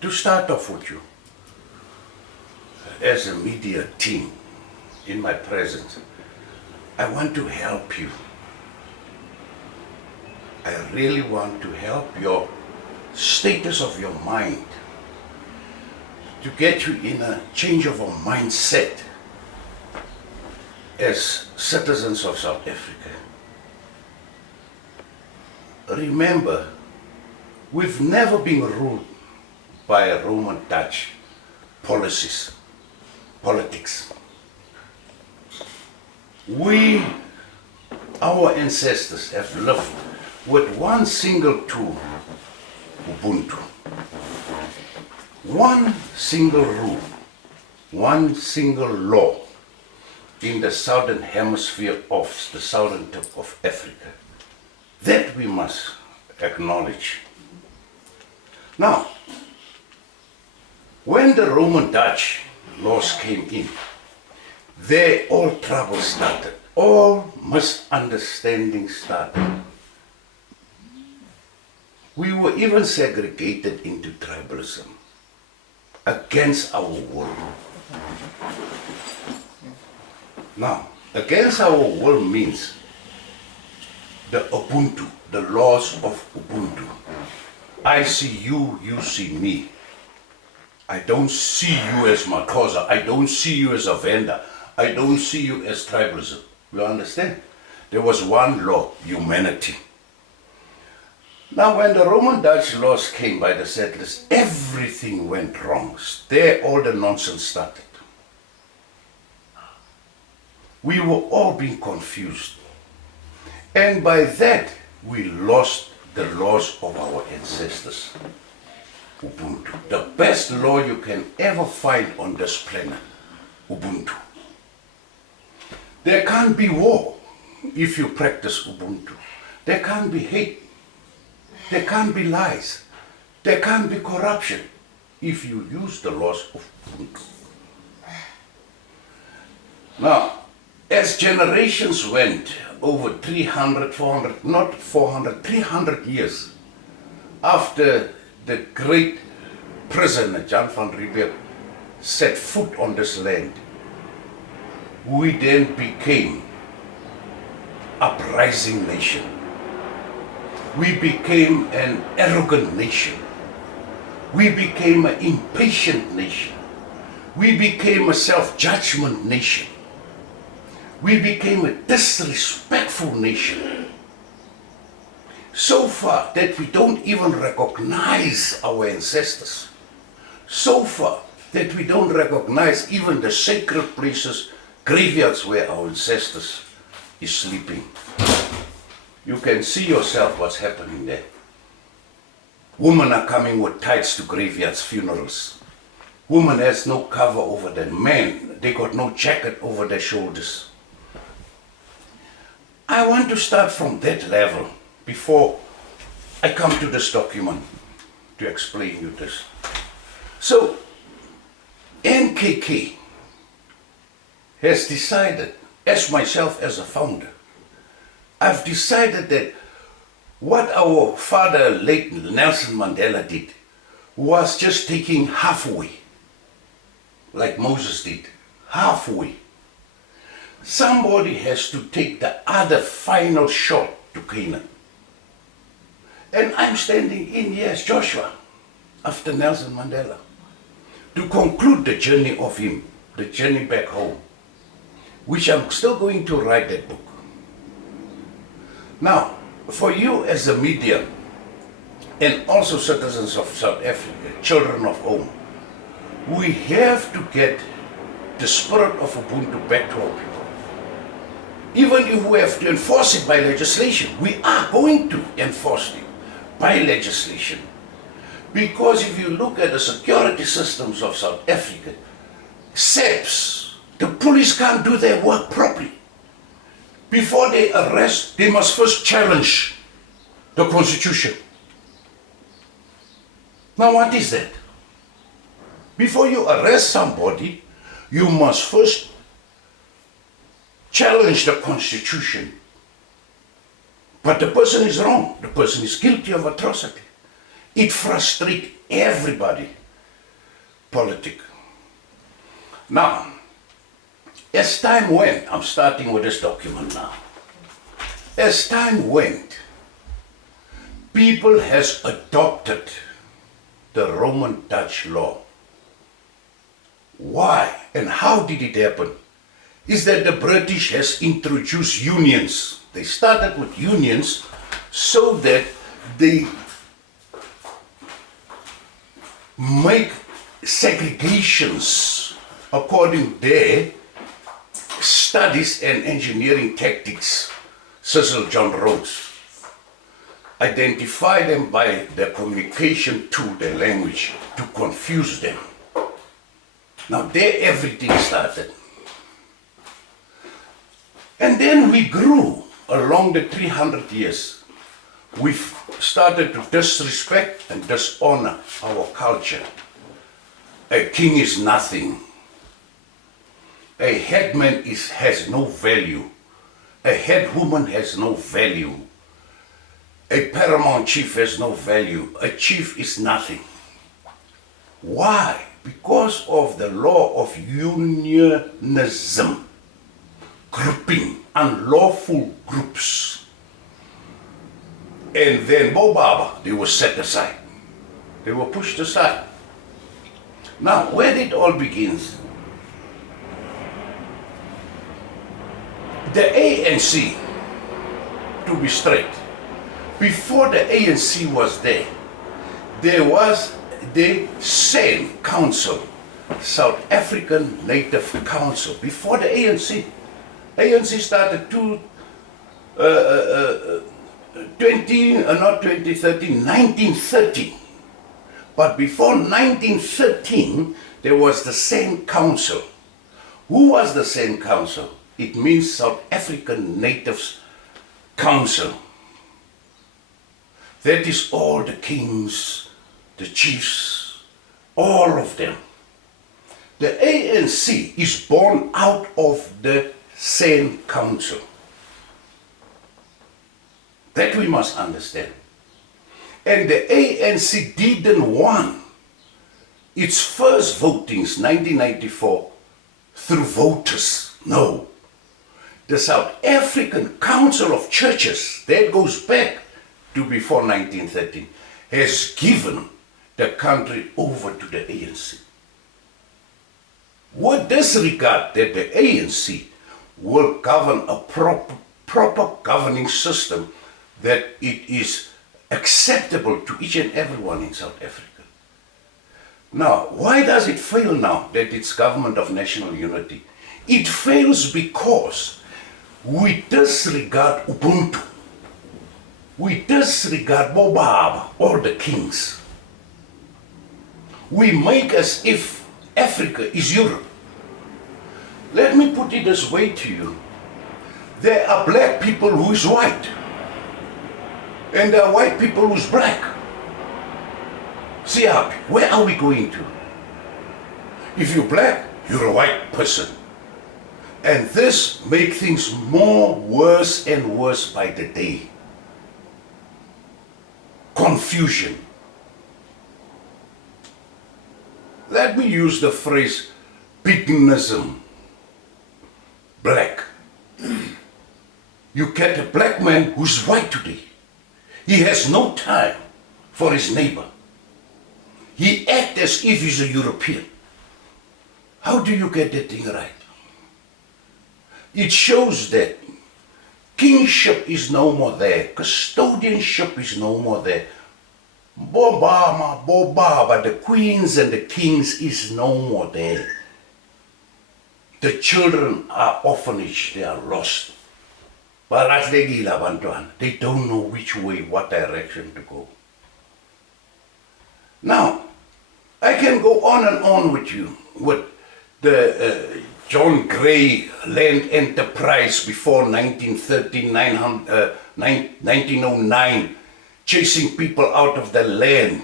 To start off with you, as a media team in my presence, I want to help you. I really want to help your status of your mind, to get you in a change of a mindset as citizens of South Africa. Remember, we've never been ruled by a Roman Dutch politics. Our ancestors have lived with one single tool, Ubuntu. One single rule, one single law in the southern hemisphere of the southern tip of Africa. That we must acknowledge. Now, when the Roman Dutch laws came in, there all trouble started, all misunderstandings started. We were even segregated into tribalism against our will. Now, against our will means the Ubuntu, the laws of Ubuntu. I see you, you see me. I don't see you as Makosa, I don't see you as a vendor, I don't see you as tribalism. You understand? There was one law, humanity. Now when the Roman Dutch laws came by the settlers, everything went wrong. There all the nonsense started. We were all being confused. And by that, we lost the laws of our ancestors. Ubuntu. The best law you can ever find on this planet. Ubuntu. There can't be war if you practice Ubuntu. There can't be hate. There can't be lies. There can't be corruption if you use the laws of Ubuntu. Now, as generations went over 300, 400, not 400, 300 years after the great prisoner Jan van Riebeeck set foot on this land, we then became uprising nation. We became an arrogant nation. We became an impatient nation. We became a self-judgment nation. We became a disrespectful nation. So far that we don't even recognize our ancestors. So far that we don't recognize even the sacred places, graveyards where our ancestors is sleeping. You can see yourself what's happening there. Women are coming with tights to graveyards, funerals. Women has no cover over them. Men, they got no jacket over their shoulders. I want to start from that level before I come to this document to explain you this. So, NKK has decided, as myself as a founder, I've decided that what our father, late Nelson Mandela, did was just taking halfway, like Moses did, halfway. Somebody has to take the other final shot to Canaan. And I'm standing in here as Joshua, after Nelson Mandela, to conclude the journey of him, the journey back home, which I'm still going to write that book. Now, for you as a media, and also citizens of South Africa, children of home, we have to get the spirit of Ubuntu back to our people. Even if we have to enforce it by legislation, we are going to enforce it by legislation. Because if you look at the security systems of South Africa, SAPs, the police can't do their work properly. Before they arrest, they must first challenge the Constitution. Now what is that? Before you arrest somebody, you must first challenge the Constitution. But the person is wrong. The person is guilty of atrocity. It frustrates everybody. Politics. Now, as time went, I'm starting with this document now. As time went, people has adopted the Roman Dutch law. Why and how did it happen? Is that the British has introduced unions. They started with unions so that they make segregations according to their studies and engineering tactics. Cecil John Rhodes identify them by their communication to their language to confuse them. Now there everything started. And then we grew along the 300 years. We've started to disrespect and dishonor our culture. A king is nothing. A headman has no value. A head woman has no value. A paramount chief has no value. A chief is nothing. Why? Because of the law of unionism. Grouping, unlawful groups. And then Bobaba, they were set aside. They were pushed aside. Now, where it all begins, the ANC, to be straight, before the ANC was there was the same council, South African Native Council, before the ANC. ANC started 1913. But before 1913, there was the same council. Who was the same council? It means South African Natives Council. That is all the kings, the chiefs, all of them. The ANC is born out of the same council. That we must understand. And the ANC didn't want its first votings, 1994, through voters. No. The South African Council of Churches, that goes back to before 1913, has given the country over to the ANC. With this regard that the ANC will govern a proper governing system, that it is acceptable to each and everyone in South Africa. Now, why does it fail now that it's government of national unity? It fails because we disregard Ubuntu. We disregard Bobaba or the kings. We make as if Africa is Europe. Let me put it this way to you. There are black people who is white. And there are white people who's black. See, where are we going to? If you're black, you're a white person. And this makes things more worse and worse by the day. Confusion. Let me use the phrase bigonism. Black. You get a black man who's white today. He has no time for his neighbor. He acts as if he's a European. How do you get that thing right? It shows that kingship is no more there. Custodianship is no more there. Bobaba, the queens and the kings is no more there. The children are orphanage, they are lost. They don't know which way, what direction to go. Now, I can go on and on with you with the John Gray land enterprise before 1913, 1909, chasing people out of the land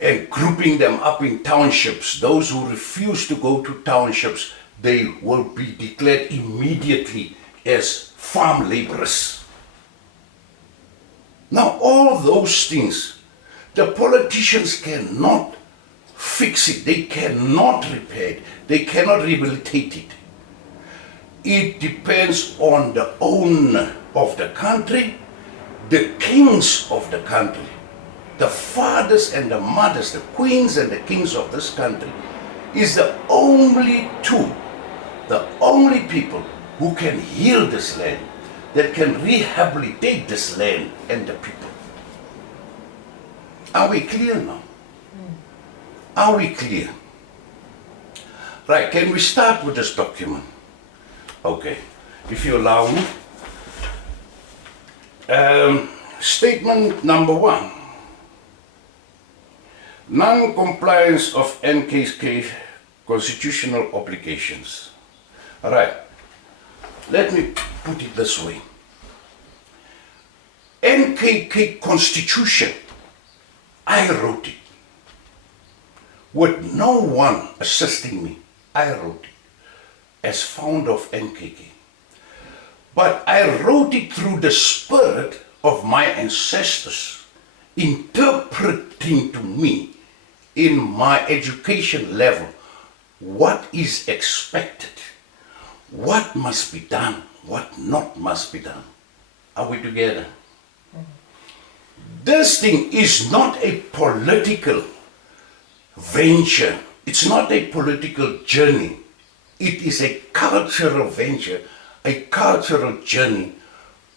and grouping them up in townships. Those who refuse to go to townships, they will be declared immediately as farm laborers. Now all those things, The politicians cannot fix it. They cannot repair it. They cannot rehabilitate it. It depends on the owner of the country, the kings of the country, the fathers and the mothers, the queens and the kings of this country is the only two, the only people who can heal this land, that can rehabilitate this land and the people. Are we clear now? Are we clear? Right, can we start with this document? Okay, if you allow me. Statement number 1. Non-compliance of NKK constitutional obligations. All right, let me put it this way. NKK constitution, I wrote it. With no one assisting me, I wrote it as founder of NKK. But I wrote it through the spirit of my ancestors, interpreting to me in my education level what is expected, what must be done, what not must be done. Are we together? This thing is not a political venture. It's not a political journey. It is a cultural venture, a cultural journey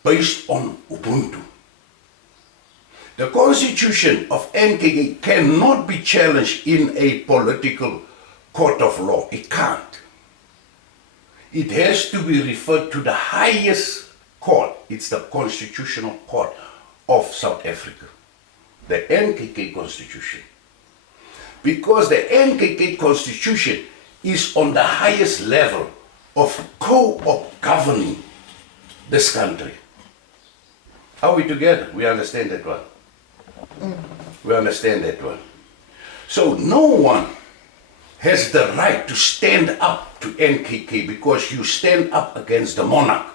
based on Ubuntu. The constitution of NKK cannot be challenged in a political court of law. It can't. It has to be referred to the highest court. It's the Constitutional Court of South Africa, the NKK Constitution. Because the NKK Constitution is on the highest level of co-op governing this country. Are we together? We understand that one. We understand that one. So no one has the right to stand up to NKK because you stand up against the monarch.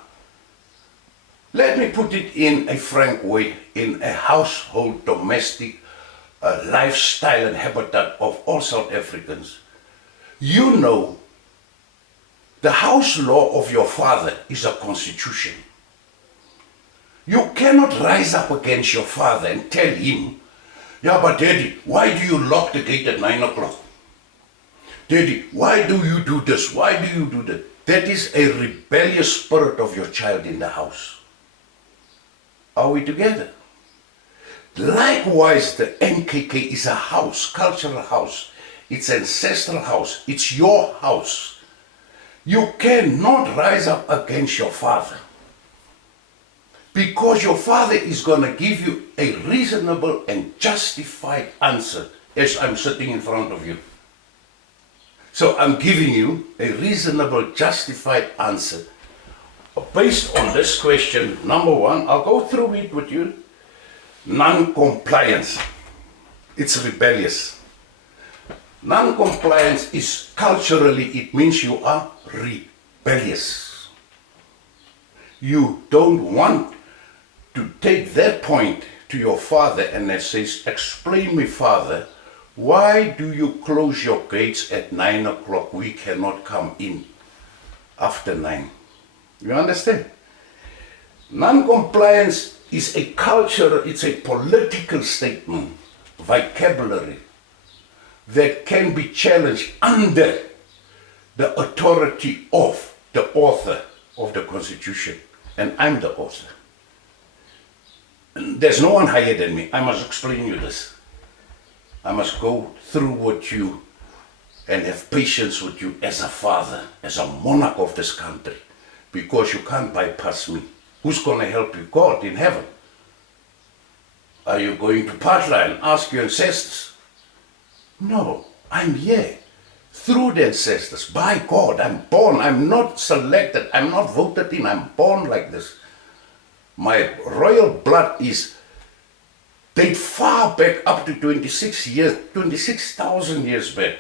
Let me put it in a frank way, in a household, domestic lifestyle and habitat of all South Africans. You know, the house law of your father is a constitution. You cannot rise up against your father and tell him, yeah, but Daddy, why do you lock the gate at 9 o'clock? Daddy, why do you do this? Why do you do that? That is a rebellious spirit of your child in the house. Are we together? Likewise, the NKK is a house, cultural house. It's ancestral house. It's your house. You cannot rise up against your father, because your father is going to give you a reasonable and justified answer as I'm sitting in front of you. So I'm giving you a reasonable, justified answer based on this question. Number 1, I'll go through it with you. Non-compliance. It's rebellious. Non-compliance is culturally, it means you are rebellious. You don't want to take that point to your father and it says, explain me, Father, why do you close your gates at 9 o'clock? We cannot come in after 9. You understand? Non-compliance is a cultural, it's a political statement, vocabulary that can be challenged under the authority of the author of the Constitution. And I'm the author. There's no one higher than me. I must explain you this. I must go through with you and have patience with you as a father, as a monarch of this country, because you can't bypass me. Who's going to help you? God in heaven. Are you going to Patla and ask your ancestors? No, I'm here through the ancestors. By God, I'm born. I'm not selected. I'm not voted in. I'm born like this. My royal blood is date far back up to 26,000 years back.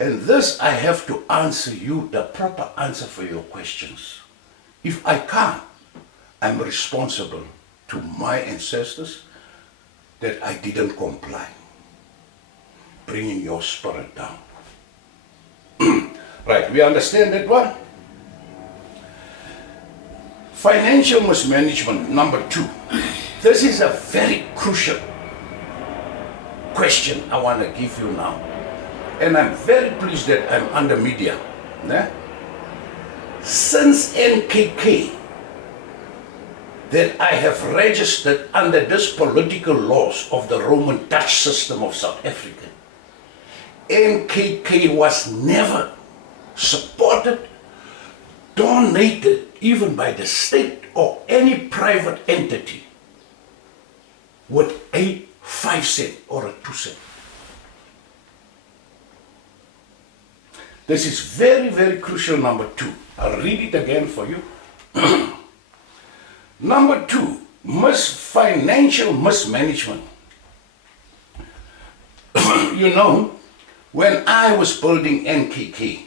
And this I have to answer you the proper answer for your questions. If I can't, I'm responsible to my ancestors, that I didn't comply, bringing your spirit down. Right, we understand that one? Financial mismanagement, number 2. This is a very crucial question I want to give you now. And I'm very pleased that I'm under media. Né? Since NKK, that I have registered under this political laws of the Roman Dutch system of South Africa, NKK was never supported, donated even by the state or any private entity with a 5 cent or a 2 cent. This is very, very crucial, number 2. I'll read it again for you. Number 2, financial mismanagement. You know, when I was building NKK,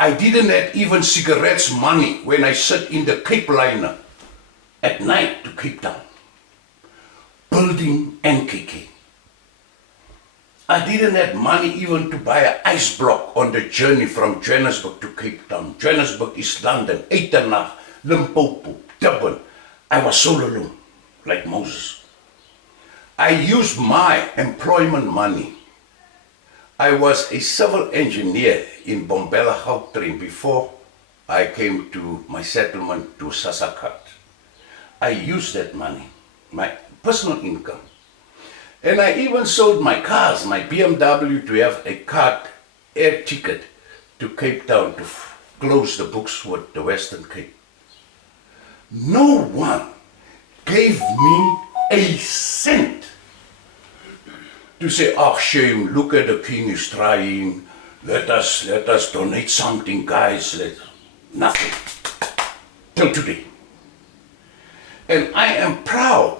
I didn't have even cigarettes money when I sit in the Cape Liner at night to Cape Town, building NKK. I didn't have money even to buy an ice block on the journey from Johannesburg to Cape Town. Johannesburg is London, Uitenhage, Limpopo, Durban. I was so alone, like Moses. I used my employment money. I was a civil engineer in Bombela, Gauteng before I came to my settlement to Sasakat. I used that money, my personal income. And I even sold my cars, my BMW, to have a air ticket to Cape Town to close the books with the Western Cape. No one gave me a cent to say, oh shame, look at the king is trying, let us donate something, guys, nothing, till today. And I am proud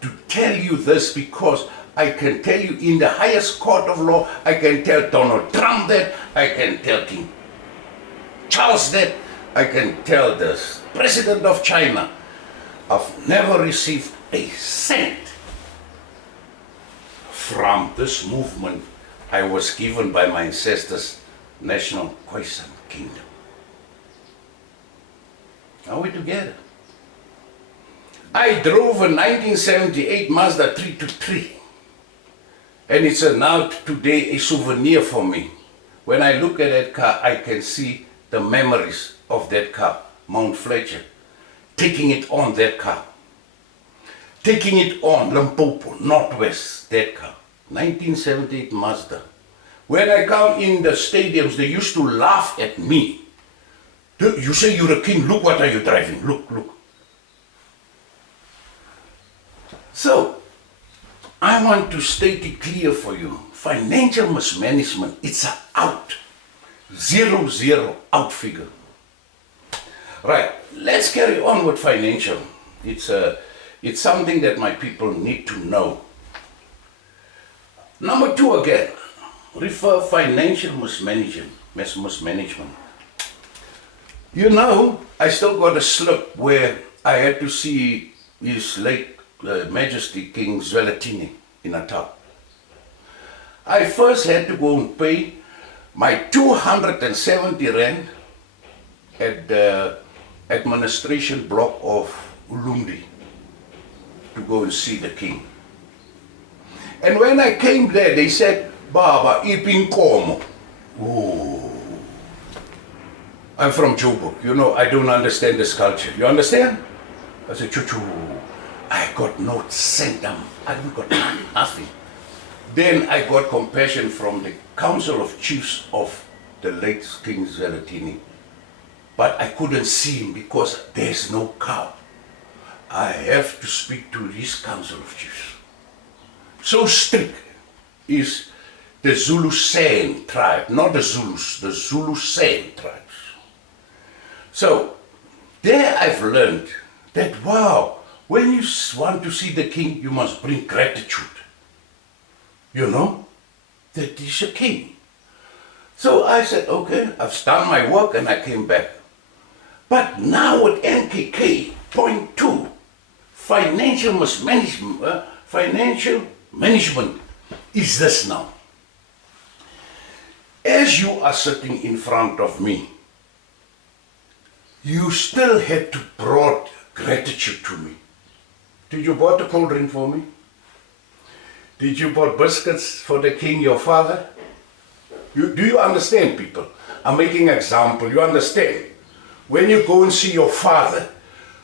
to tell you this because I can tell you in the highest court of law, I can tell Donald Trump that, I can tell King Charles that, I can tell the President of China, I've never received a cent from this movement I was given by my ancestors, National Khoisan Kingdom. Are we together? I drove a 1978 Mazda 323, and it's now today a souvenir for me. When I look at that car, I can see the memories of that car, Mount Fletcher, taking it on that car, taking it on Limpopo, Northwest, that car, 1978 Mazda. When I come in the stadiums, they used to laugh at me. You say you're a king, look what are you driving, look. So, I want to state it clear for you. Financial mismanagement, it's an out. 0 out figure. Right, let's carry on with financial. It's something that my people need to know. Number 2 again, refer financial mismanagement. You know, I still got a slip where I had to see His late Majesty King Zwelithini in Natal. I first had to go and pay my 270 rand at the administration block of Ulundi to go and see the king. And when I came there, they said, Baba, ipinkomo. Ooh. I'm from Joburg. You know, I don't understand this culture. You understand? I said, choo-choo. I got no cent. I haven't got nothing. Then I got compassion from the Council of Chiefs of the late King Zwelithini. But I couldn't see him because there's no car. I have to speak to his Council of Chiefs. So strict is the Zulu San tribe, not the Zulus, the Zulu San tribes. So there I've learned that, wow, when you want to see the king, you must bring gratitude. You know, that he's a king. So I said, okay, I've done my work and I came back. But now with NKK, point 2, financial mismanagement, financial management is this now. As you are sitting in front of me, you still had to brought gratitude to me. Did you bought a cold drink for me? Did you bought biscuits for the king, your father? Do you understand, people? I'm making an example. You understand? When you go and see your father,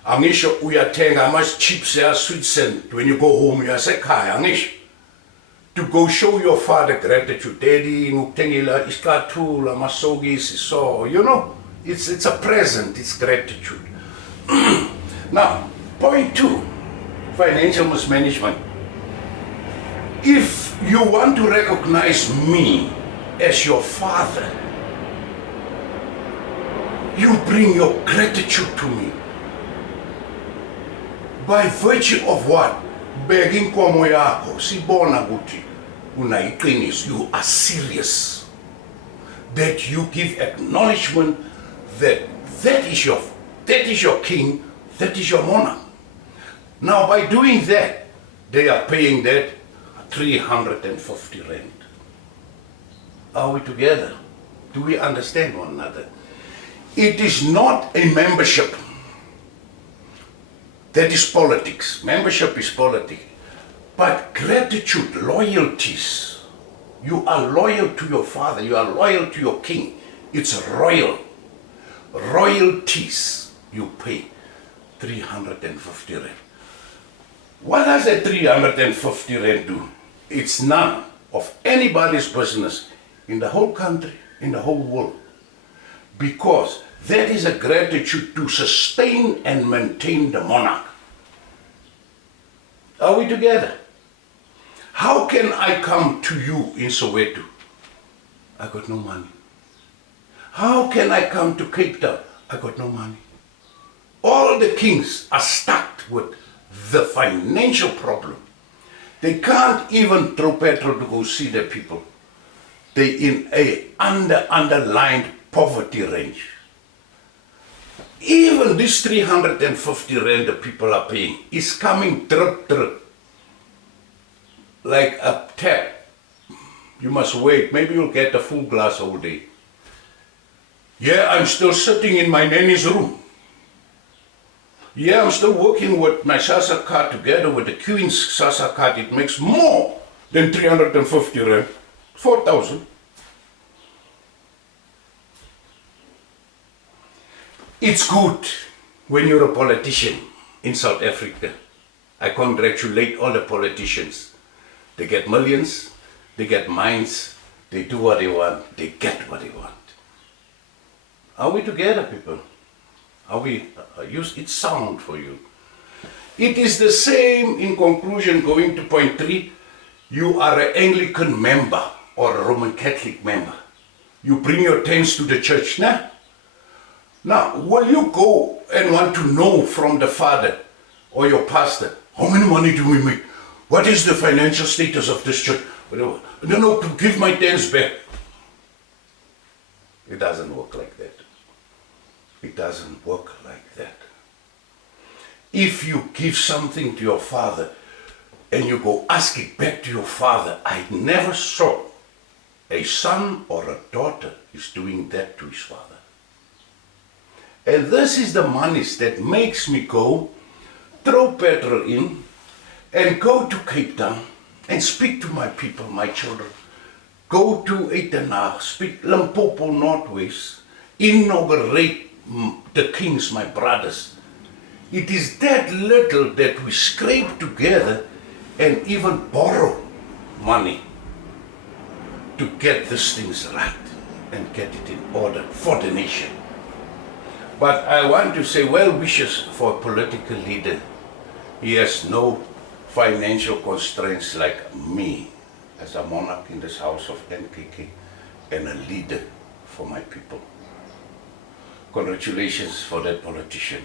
angisho uyatenga much chips ya sweets, and when you go home you say kai angisho. To go show your father gratitude. Daddy, ngukutengela iskatula masogi so, you know, it's a present, it's gratitude. Now, point 2, financial mismanagement. If you want to recognize me as your father, you bring your gratitude to me. By virtue of what? Begging komo yako, sibona guti, unaikinis, you are serious. That you give acknowledgement that that is your king, that is your monarch. Now by doing that, they are paying that 350 rand. Are we together? Do we understand one another? It is not a membership. That is politics. Membership is politics. But gratitude, loyalties. You are loyal to your father. You are loyal to your king. It's royal. Royalties. You pay 350 rand. What does that 350 rand do? It's none of anybody's business in the whole country, in the whole world. Because that is a gratitude to sustain and maintain the monarch. Are we together? How can I come to you in Soweto? I got no money. How can I come to Cape Town? I got no money. All the kings are stuck with the financial problem. They can't even throw petrol to go see their people. They in a underlined poverty range. Even this 350 rand the people are paying is coming drip. Like a tap. You must wait. Maybe you'll get a full glass all day. Yeah, I'm still sitting in my nanny's room. Yeah, I'm still working with my SASSA card together with the Queen's SASSA card. It makes more than 350 rand. 4,000. It's good when you're a politician in South Africa. I congratulate all the politicians. They get millions, they get mines, they do what they want, they get what they want. Are we together, people? Are we, it's sound for you. It is the same in conclusion, going to point 3, you are an Anglican member or a Roman Catholic member. You bring your tents to the church, nah? Now, will you go and want to know from the father or your pastor, how many money do we make? What is the financial status of this church? No, to give my tens back. It doesn't work like that. It doesn't work like that. If you give something to your father and you go ask it back to your father, I never saw a son or a daughter is doing that to his father. And this is the monies that makes me go, throw petrol in, and go to Cape Town and speak to my people, my children. Go to Etenach, speak Limpopo Northwest, inaugurate the kings, my brothers. It is that little that we scrape together and even borrow money to get these things right and get it in order for the nation. But I want to say well wishes for a political leader. He has no financial constraints like me as a monarch in this house of NKK and a leader for my people. Congratulations for that politician.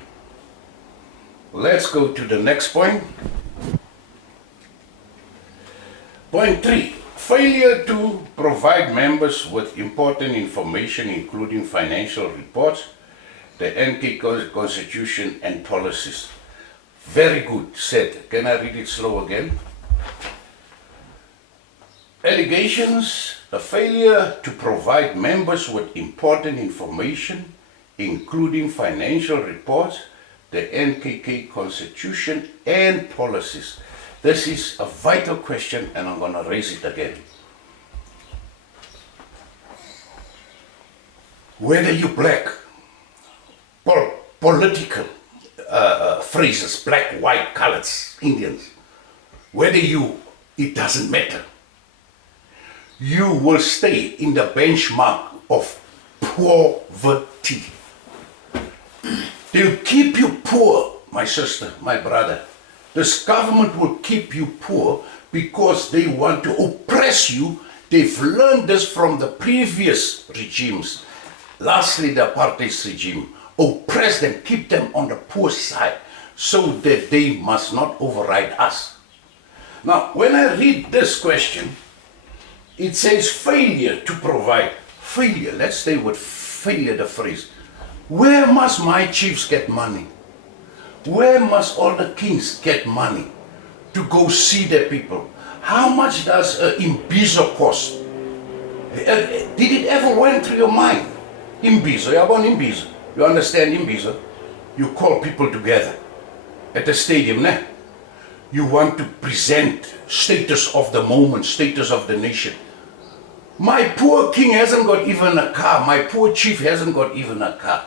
Let's go to the next point. Point 3, failure to provide members with important information including financial reports, the NKK constitution and policies. Very good said. Can I read it slow again? Allegations, a failure to provide members with important information, including financial reports, the NKK constitution and policies. This is a vital question and I'm going to raise it again. Whether you black, political phrases, black, white, coloreds, Indians, whether you, it doesn't matter. You will stay in the benchmark of poverty. They'll keep you poor, my sister, my brother. This government will keep you poor because they want to oppress you. They've learned this from the previous regimes. Lastly, the apartheid regime. Oppress them, keep them on the poor side so that they must not override us. Now, when I read this question, it says failure to provide. Failure, let's stay with failure, the phrase. Where must my chiefs get money? Where must all the kings get money to go see their people? How much does Imbizo cost? Did it ever went through your mind? Imbizo, you're born Imbizo. You understand Imbizo? You call people together at the stadium, ne? You want to present status of the moment, status of the nation. My poor king hasn't got even a car. My poor chief hasn't got even a car.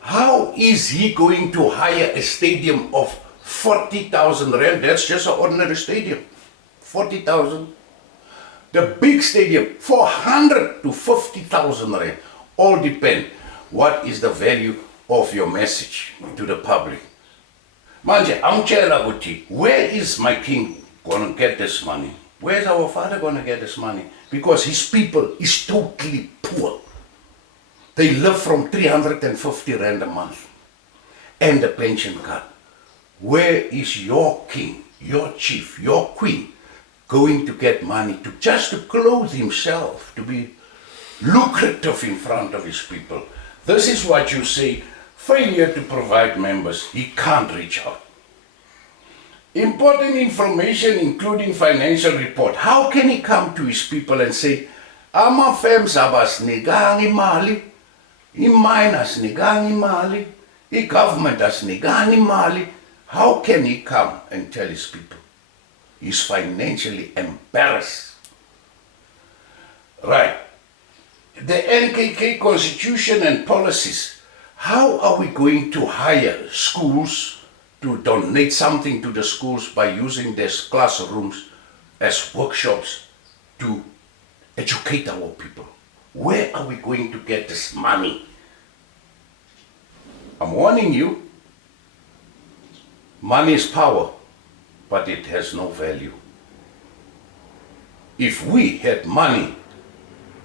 How is he going to hire a stadium of 40,000 rand? That's just an ordinary stadium. 40,000. The big stadium, 400 to 50,000 rand. All depend what is the value of your message to the public. Manje, where is my king going to get this money? Where's our father going to get this money? Because his people is totally poor. They live from 350 rand a month and the pension card. Where is your king, your chief, your queen going to get money to just to clothe himself, to be lucrative in front of his people? This is what you say, failure to provide members, he can't reach out. Important information including financial report. How can he come to his people and say, ama fems abas negang imali, imine as negang imali, the government as negang imali? How can he come and tell his people? He's financially embarrassed. Right. The NKK constitution and policies. How are we going to hire schools to donate something to the schools by using their classrooms as workshops to educate our people? Where are we going to get this money? I'm warning you, money is power, but it has no value. If we had money,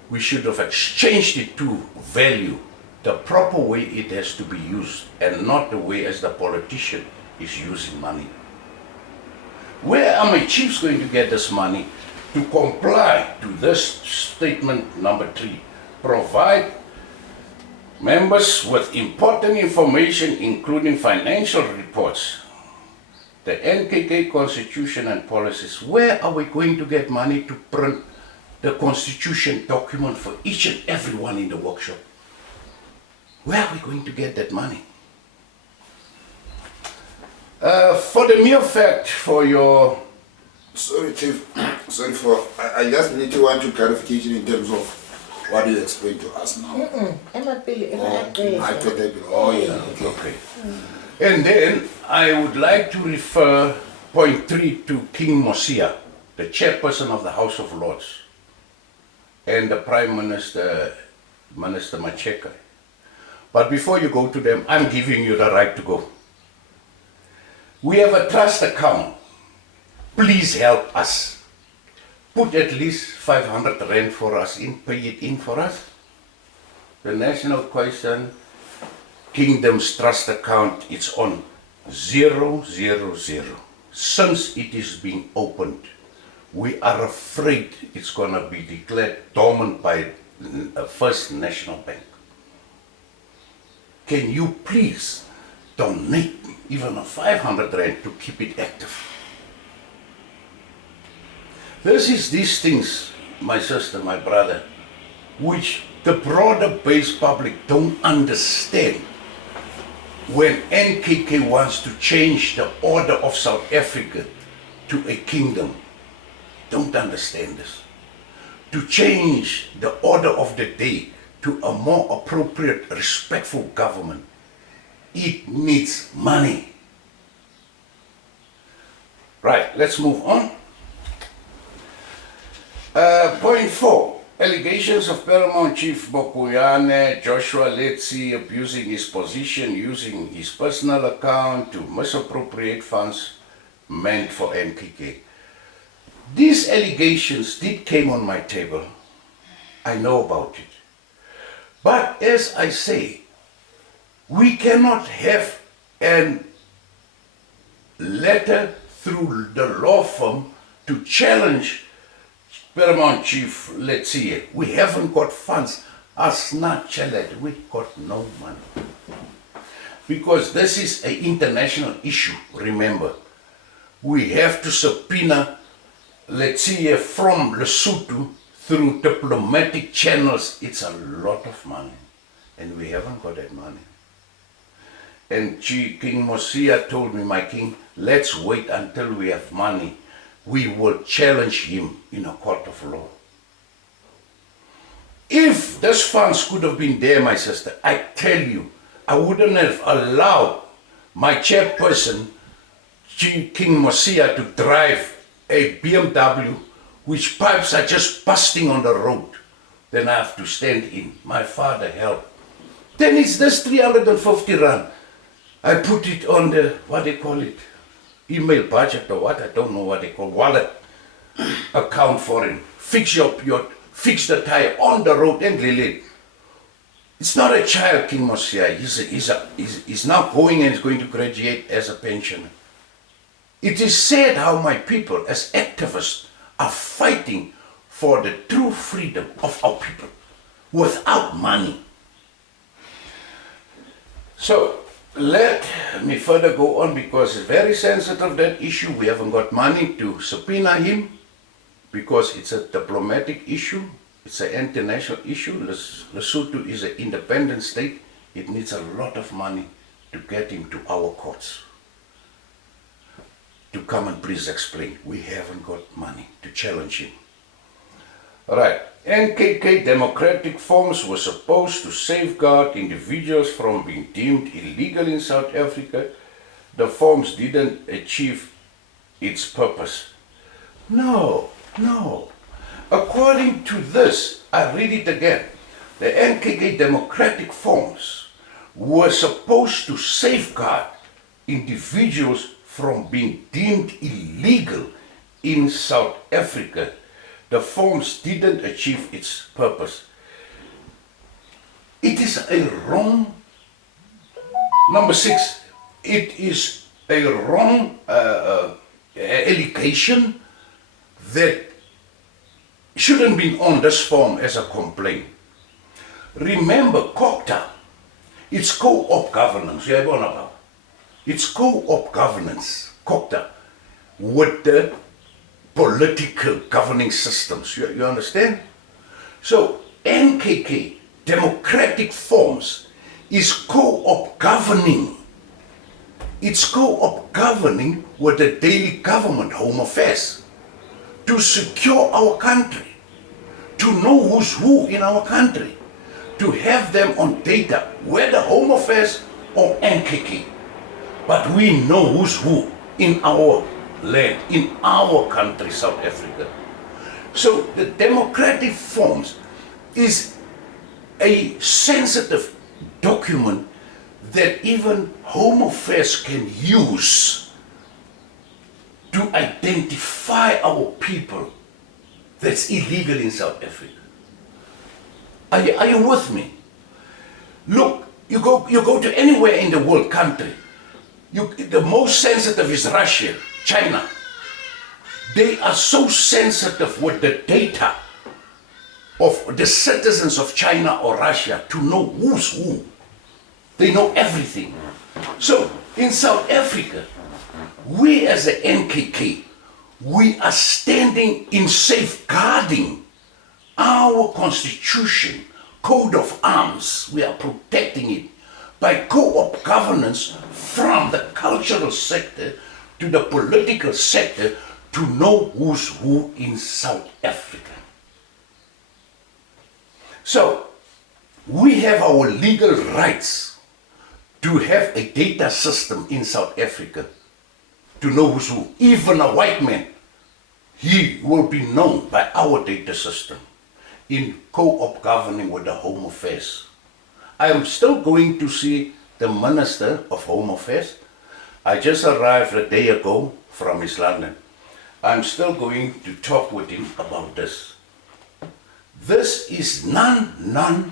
we should have exchanged it to value, the proper way it has to be used, and not the way as the politician is using money. Where are my chiefs going to get this money to comply to this statement number 3? Provide members with important information, including financial reports, the NKK constitution and policies. Where are we going to get money to print the constitution document for each and everyone in the workshop? Where are we going to get that money? For the mere fact, for your... Sorry, Chief. Sorry for... I just need to want your clarification in terms of what you explained to us now. Oh, yeah. Okay. And then I would like to refer point 3 to King Mosia, the chairperson of the House of Lords, and the Prime Minister, Minister Macheka. But before you go to them, I'm giving you the right to go. We have a trust account. Please help us. Put at least 500 rand for us in, pay it in for us. The National Khoisan Kingdom's trust account, it's on 000. Since it is being opened, we are afraid it's going to be declared dormant by First National Bank. Can you please donate even a 500 rand to keep it active? This is these things, my sister, my brother, which the broader based public don't understand. When NKK wants to change the order of South Africa to a kingdom, don't understand this. To change the order of the day to a more appropriate, respectful government, it needs money. Right, let's move on. Point 4. Allegations of Paramount Chief Bokuyane Joshua Letsi abusing his position, using his personal account to misappropriate funds meant for NKK. These allegations did came on my table. I know about it. But as I say, we cannot have a letter through the law firm to challenge Paramount Chief Letsie. We haven't got funds. Us not challenge. We got no money. Because this is an international issue, remember. We have to subpoena Letsie from Lesotho through diplomatic channels. It's a lot of money. And we haven't got that money. And King Mosia told me, my king, let's wait until we have money. We will challenge him in a court of law. If those funds could have been there, my sister, I tell you, I wouldn't have allowed my chairperson, King Mosia, to drive a BMW which pipes are just busting on the road. Then I have to stand in. My father helped. Then it's this 350 rand. I put it on the, what they call it, email budget or what, I don't know what they call, wallet account for him. Fix fix the tire on the road and Lily. It's not a child, King Mosia. He's now going and is going to graduate as a pensioner. It is sad how my people as activists are fighting for the true freedom of our people without money. So, let me further go on because it's very sensitive, that issue. We haven't got money to subpoena him because it's a diplomatic issue. It's an international issue. Lesotho is an independent state. It needs a lot of money to get him to our courts. To come and please explain. We haven't got money to challenge him. Right. NKK democratic forms were supposed to safeguard individuals from being deemed illegal in South Africa. The forms didn't achieve its purpose. No. According to this, I read it again. The NKK democratic forms were supposed to safeguard individuals from being deemed illegal in South Africa. The forms didn't achieve its purpose. It is a wrong, number 6, it is a wrong allegation that shouldn't be on this form as a complaint. Remember, COCTA, it's co-op governance. It's co-op governance, COCTA, with the political governing systems. You understand? So, NKK, democratic forms, is co-op governing. It's co-op governing with the daily government, Home Affairs, to secure our country, to know who's who in our country, to have them on data, whether Home Affairs or NKK. But we know who's who in our land, in our country, South Africa. So the democratic forms is a sensitive document that even Home Affairs can use to identify our people that's illegal in South Africa. Are you with me? Look, you go to anywhere in the world country, the most sensitive is Russia, China. They are so sensitive with the data of the citizens of China or Russia to know who's who. They know everything. So in South Africa, we as the NKK, We are standing in safeguarding our constitution, code of arms. We are protecting it by co-op governance from the cultural sector to the political sector to know who's who in South Africa. So, we have our legal rights to have a data system in South Africa to know who's who. Even a white man, he will be known by our data system in co-op governing with the Home Affairs. I am still going to see the Minister of Home Affairs. I just arrived a day ago from East London. I'm still going to talk with him about this. This is non-illegal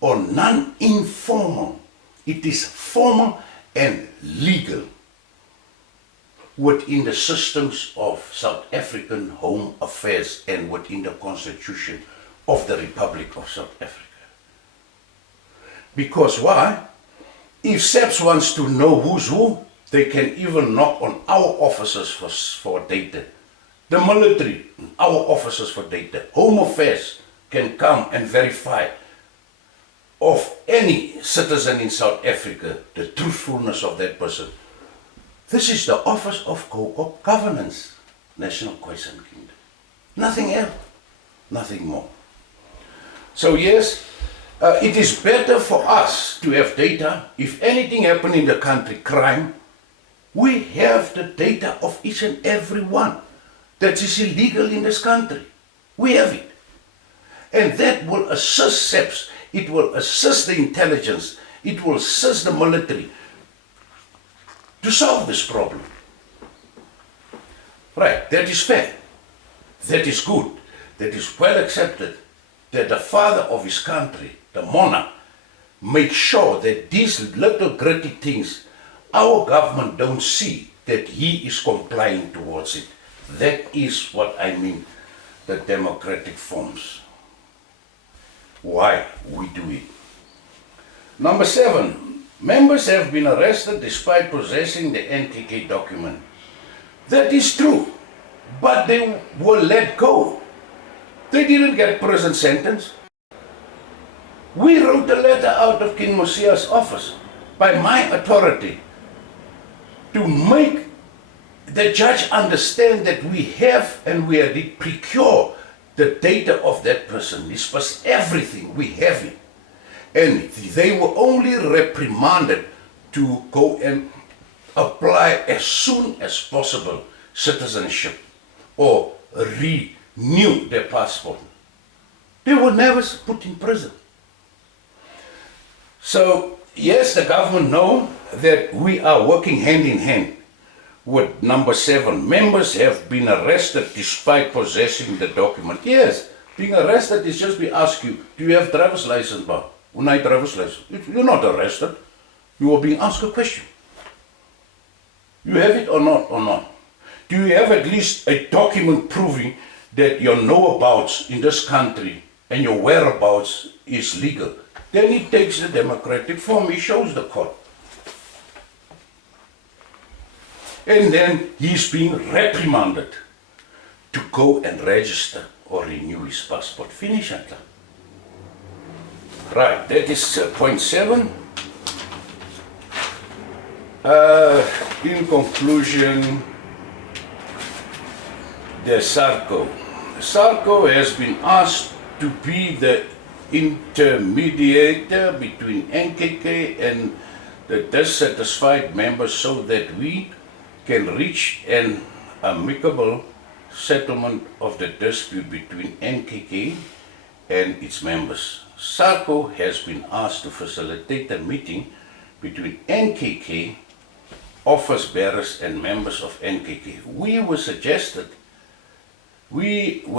or non-informal. It is formal and legal within the systems of South African Home Affairs and within the Constitution of the Republic of South Africa. Because why? If SAPS wants to know who's who, they can even knock on our officers for data. The military, our officers for data. Home Affairs can come and verify of any citizen in South Africa, the truthfulness of that person. This is the Office of Co-op Governance, National Khoisan Kingdom. Nothing else, nothing more. So yes, it is better for us to have data. If anything happens in the country, crime, we have the data of each and every one that is illegal in this country. We have it. And that will assist SAPS, it will assist the intelligence, it will assist the military to solve this problem. Right, that is fair. That is good. That is well accepted. That the father of his country, the monarch, makes sure that these little gritty things, our government don't see that he is complying towards it. That is what I mean, the democratic forms. Why we do it. Number 7, members have been arrested despite possessing the NKK document. That is true, but they were let go. They didn't get prison sentence. We wrote a letter out of King Mosia's office by my authority to make the judge understand that we have and we are procure the data of that person. This was everything, we have it. And they were only reprimanded to go and apply as soon as possible citizenship or renew their passport. They were never put in prison. So yes, the government know that we are working hand in hand with number 7. Members have been arrested despite possessing the document. Yes, being arrested is just we ask you, do you have driver's license, Bob? Driver's license. You're not arrested. You are being asked a question. You have it or not? Do you have at least a document proving that your know-abouts in this country and your whereabouts is legal? Then he takes the democratic form, he shows the court. And then he's being reprimanded to go and register or renew his passport. Finish it. Right, that is point 7. In conclusion, the SARCO. SARCO has been asked to be the intermediator between NKK and the dissatisfied members so that we can reach an amicable settlement of the dispute between NKK and its members. SARCO has been asked to facilitate a meeting between NKK, office bearers and members of NKK. We were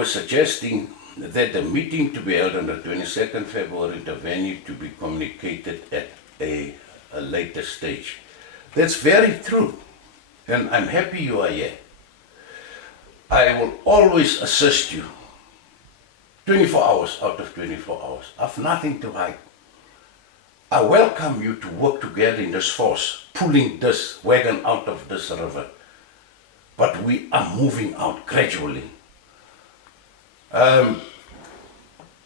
suggesting that the meeting to be held on the 22nd February, the venue to be communicated at a later stage. That's very true, and I'm happy you are here. I will always assist you 24 hours out of 24 hours. I have nothing to hide. I welcome you to work together in this force, pulling this wagon out of this river. but we are moving out gradually. I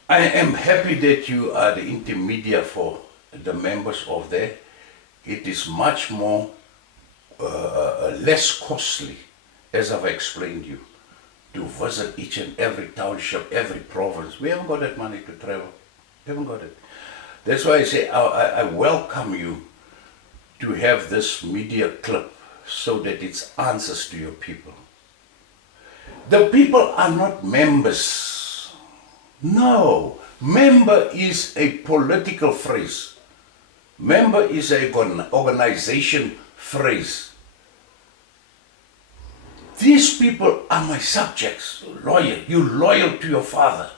am happy that you are the intermediary for the members of there. It is much more less costly, as I've explained you, to visit each and every township, every province. We haven't got that money to travel. We haven't got it. That's why I say I welcome you to have this media clip so that it's answers to your people. The people are not members. No, member is a political phrase. Member is an organization phrase. These people are my subjects, loyal. You're loyal to your father.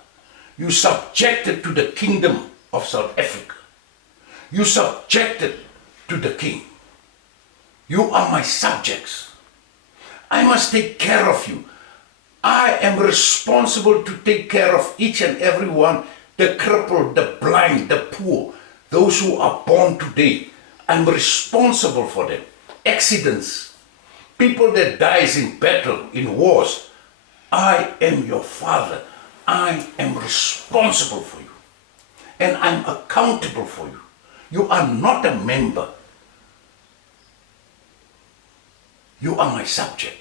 You subjected to the kingdom of South Africa. You subjected to the king. You are my subjects. I must take care of you. I am responsible to take care of each and every one, the crippled, the blind, the poor, those who are born today. I'm responsible for them. Accidents, people that dies in battle, in wars. I am your father. I am responsible for you. And I'm accountable for you. You are not a member. You are my subject.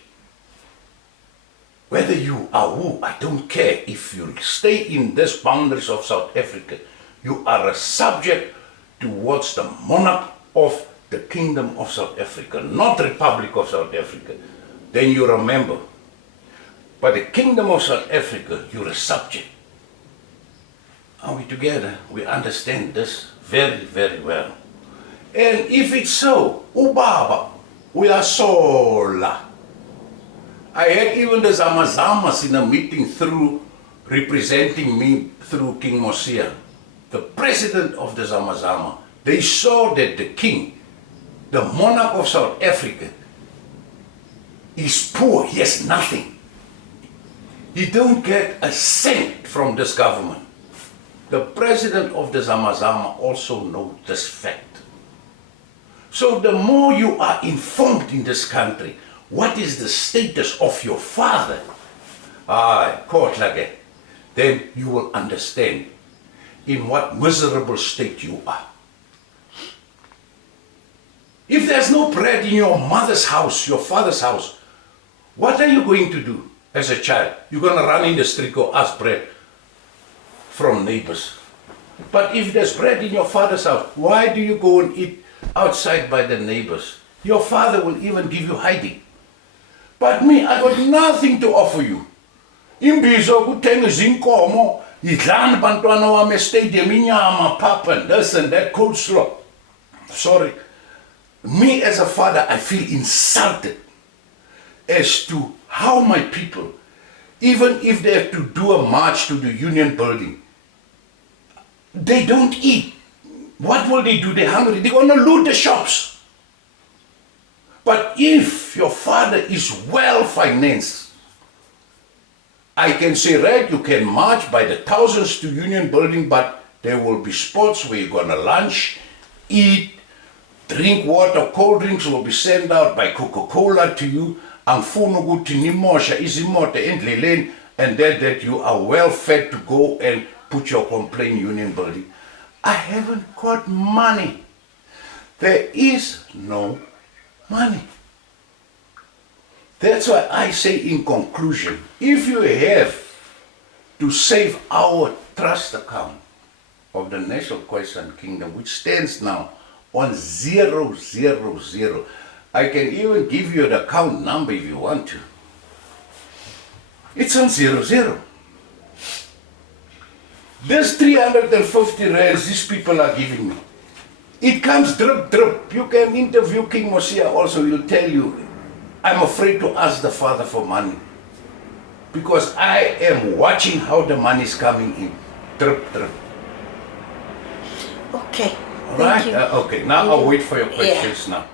Whether you are who, I don't care. If you stay in these boundaries of South Africa, you are a subject towards the monarch of the Kingdom of South Africa, not Republic of South Africa. Then you're a member. But the Kingdom of South Africa, you're a subject. Are we together? We understand this very, very well. And if it's so, ubaba, we are sola. I had even the Zamazamas in a meeting through, representing me through King Mosia, the president of the Zamazama. They saw that the king, the monarch of South Africa, is poor, he has nothing. He don't get a cent from this government. The president of the Zamazama also knows this fact. So the more you are informed in this country, what is the status of your father? Then you will understand in what miserable state you are. If there's no bread in your mother's house, your father's house, what are you going to do as a child? You're going to run in the street or ask bread from neighbors. But if there's bread in your father's house, why do you go and eat outside by the neighbors? Your father will even give you hiding. But me, I got nothing to offer you. Imbizo kuthenga izinkomo, idlana bantwana wami stadium inyama, papa, and this and that coleslaw. Sorry. Me as a father, I feel insulted as to how my people, even if they have to do a march to the Union Building, they don't eat. What will they do? They're hungry. They're going to loot the shops. But if your father is well financed, I can say, right, you can march by the thousands to Union Building, but there will be spots where you're going to lunch, eat, drink water, cold drinks will be sent out by Coca-Cola to you, and that you are well fed to go and put your complaint Union Building. I haven't got money. There is no money. That's why I say in conclusion, if you have to save our trust account of the National Khoisan Kingdom, which stands now on 000, I can even give you the account number if you want to. It's on 00. This 350 rands these people are giving me, it comes drip, drip. You can interview King Mosia also, he'll tell you, I'm afraid to ask the father for money. Because I am watching how the money is coming in. Drip, drip. Okay. All right? Thank you. Okay, now I'll wait for your questions now.